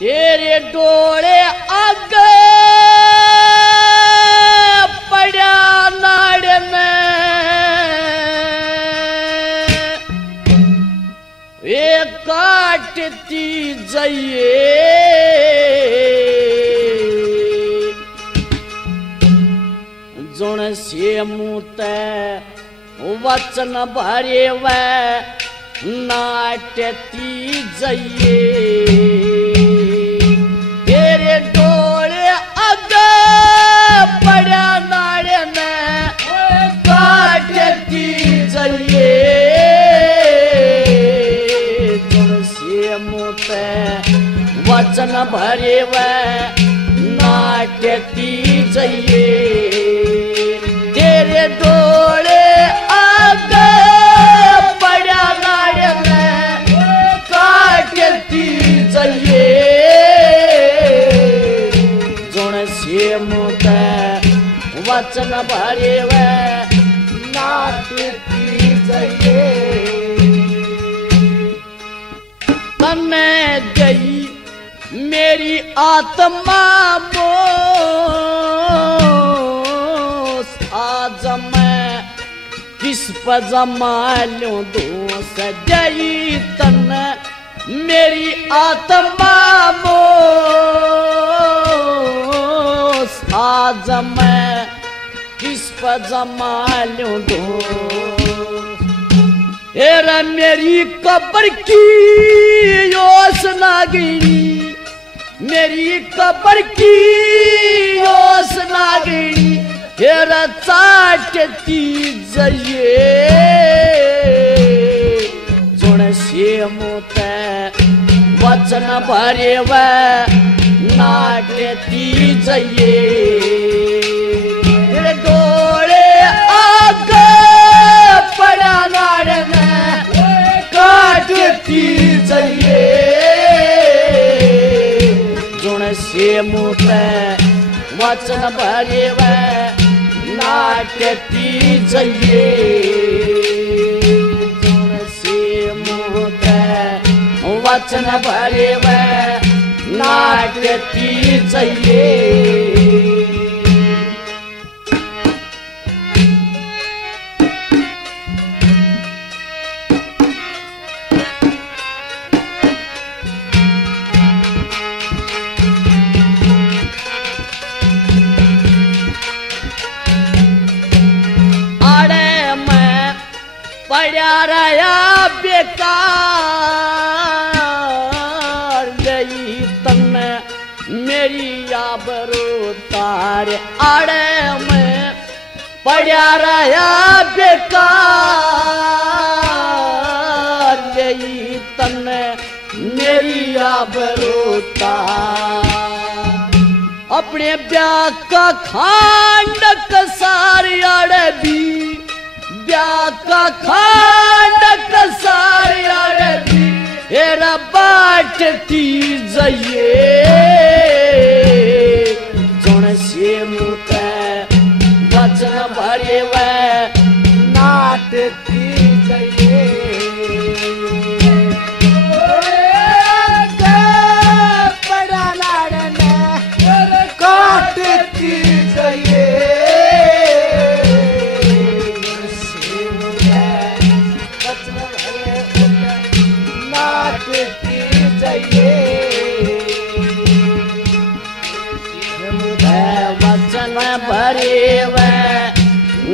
तेरे डोळे अग पड्या नाड्याने एक काटती जाइए जोण से मुत वचन भरे व नाट्यती जाइए तेरे डोळे अग पड्या नाड्याने काटती जाइए वचन भरे व नाट्यती जाइए तेरे डोळे अग पड्या नाड्याने काटती जाइए जोण से मुत वचन भरे व नाट्यती जाइए तने गई मेरी आत्मा मोस आज मैं किस पर जमा लूं दोष गई तने मेरी आत्मा मोस आज मैं किस पर जमा लूं दोष एरा मेरी कब्र की योजना गिरी मेरी कब्र की योजना गिरी एरा चाटती जाइए जोण से मुत वचन भरे व नाट्यती जाइए तेरे डोळे अग पड्या नाड्याने काटती जाइए जोण से मुत वचन भरे व नाट्यती जाइए जोण से मुत वचन भरे व नाट्यती जाइए पड्या रहा बेकार गई तन्ने मेरी आबरू तार आड़े में पड्या रहा बेकार गई तन्ने मेरी आबरू तार अपने ब्याह का खांड कसारी आड़े भी ब्याह का खांड कसारी आड़े भी एरा बाटती जाइए जोण से मुत वचन भरे व नाट्यती जाइए पड्या नाड्याने काटती जाइए वचन भरे व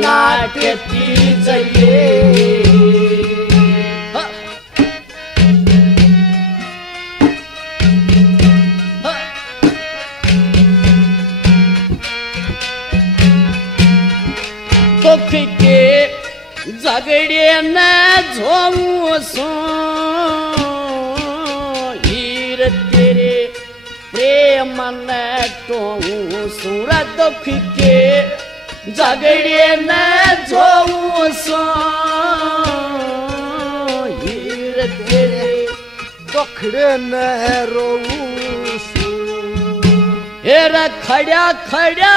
नाट्यती जाइए दुख के झगड़े न झोंगू सो हीर तेरे प्रेम न टोंगू सुर दुख के झगड़े न झोंगू सो हीर तेरे दुखड़े न रोऊ हेरा खड़ा खड़ा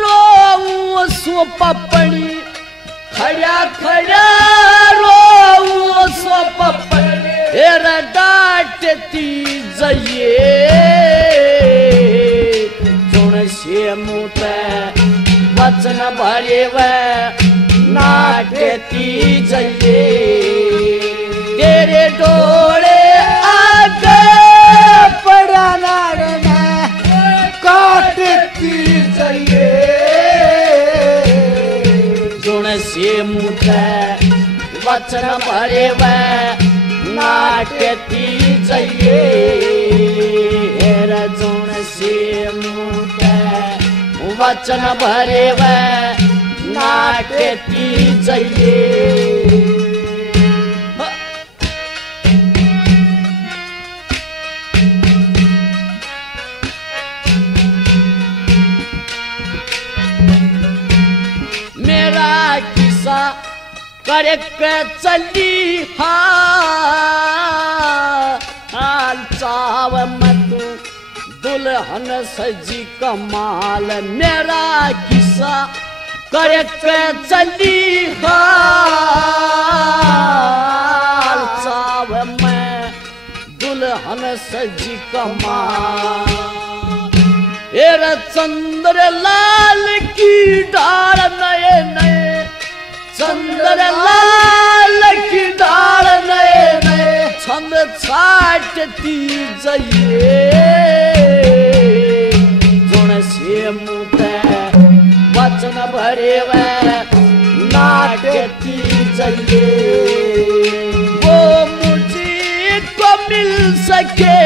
रोऊ सो पपड़ी खड़ा खड़ा रोऊ सो पपड़ी हेरा डांटती जाइए वचन भरे नाटती जइए तेरे डोळे आगे पड़ा नाड़ में काटती जइए जुण से मुठ वचन भरे नाटती जइए जुण से मुठ वचन भरे नाटती जइए मेरा किस्सा करे के चली हाल चाव मत दुल्हन सजी कमाल मेरा किस्सा करे के चली हाल चाव मैं दुल्हन सजी कमाल एरा चंद्र लाल की डाल नए नए चंद्र लाल की डाल नए नए छंद छाटती जइए जुण से मुठ वचन भरे नाटती जइए वो मुझे को मिल सके